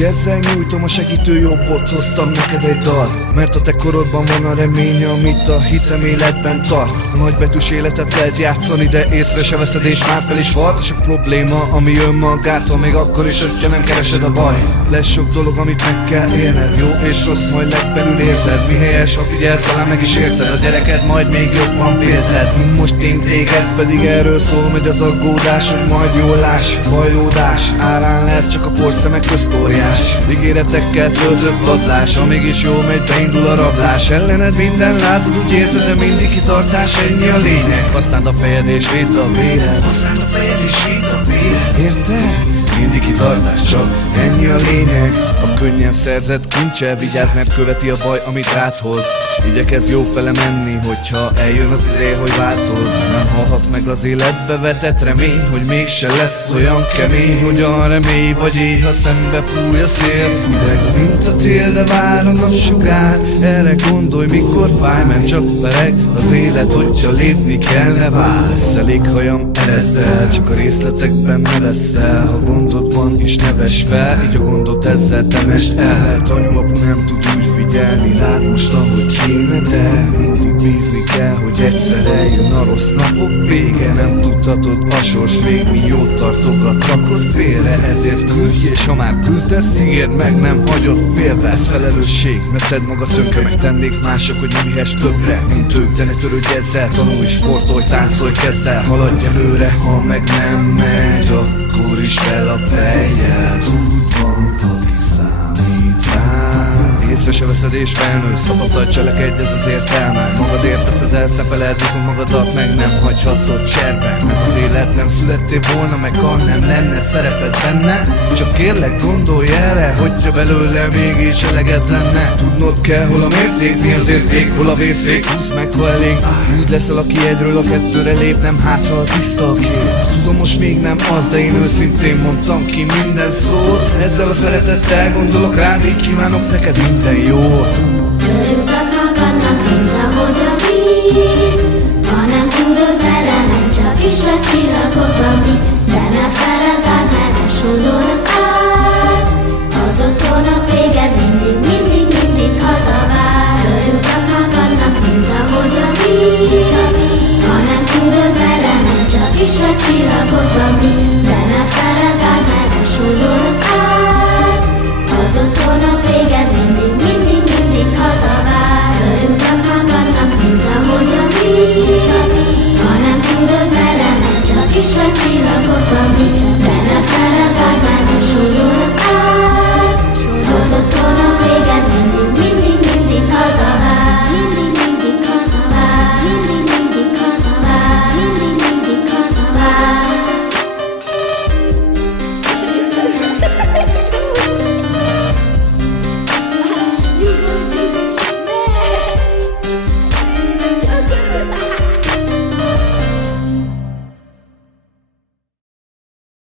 Ezzel nyújtom a segítő jobbot, hoztam neked egy dalt, mert a te korodban van a remény, amit a hitem életben tart. A nagybetűs életet lehet játszani, de észre se veszed, és már fel is volt. És a probléma, ami önmagától, még akkor is, hogyha nem keresed a baj. Lesz sok dolog, amit meg kell élned, jó és rossz majd legbelül érzed. Mi helyes, ha figyelsz, talán meg is érted, a gyereked majd még jobban félted, mint most én téged. Pedig erről szól megy az aggódás, hogy majd jól láss, bajlódás árán lehet csak a porszemek közt óriás. Ígéretekkel töltött padlás, ha mégis jól megy, beindul a rablás. Ellened minden lázad, úgy érzed, de mindig kitartás, ennyi a lényeg. Használd a fejed és védd a véred, használd a fejed és védd a véred, érted? Mindig kitartás, csak ennyi a lényeg. A könnyen szerzett kincsel vigyázz, mert követi a baj, amit rád hoz. Igyekezz jó fele menni, hogyha eljön az ideje, hogy változz. Nem halhat meg az életbe vetett remény, hogy mégse lesz olyan kemény, hogy a remény vagy éj, ha szembe fúj a szél. Hideg, mint a tél, de vár a napsugár. Erre gondolj, mikor fáj, mert csak pereg az élet, hogyha lépni kell, ne vár. Lesz elég hajam, ereszd el, csak a részletekben ne veszd el. Ha gondod van, is ne vess fel, így a gondot ezzel temesd el. Lehet anyu, apu nem tud úgy figyelni rád most, ahogy kéne, de mindig bízni kell, hogy egyszer eljön a rossz napok vége. Nem tudhatod, a sors még mi jót tartogat, rakod félre, ezért küzdj, és ha már küzdesz, ígérd meg, nem hagyod félbe. Ez felelősség, ne tedd magad tönkre, megtennék mások, hogy nem ihess többre, mint ők, de ne törődj ezzel. Tanulj, sportolj, táncolj, kezd el, haladj előre, ha meg nem megy, akkor is fel a fejjel. Tud van, aki számít rám. Észre se veszed és felnősz, tapasztalj, cselekedj, ez az értelme. Magadért teszed, ezt ne feled, viszont magadat meg nem hagyhatod cserben. Ez az élet, nem születtél volna, meg ha nem lenne szereped benne. Csak kérlek, gondolj erre, hogyha belőle mégis eleged lenne. Tudnod kell, hol a mérték, mi az érték, hol a vészfék, húsz meg, ha elég. Úgy leszel, aki egyről a kettőre lép, nem hátra a tiszta a kép. Tudom, most még nem az, de én őszintén mondtam ki minden szót. Ezzel a szeretettel gondolok rád, így kívánok neked minden jót. Törődök magadnak, mint ahogy a víz. Ha nem tudod vele, nem csak is a csillagokban víz. De nem feled át, mert esódol az át. Az otthonod téged mindig hazavár. Törődök magadnak, mint ahogy a víz. Ha nem tudod vele, nem csak is a csillagokban víz.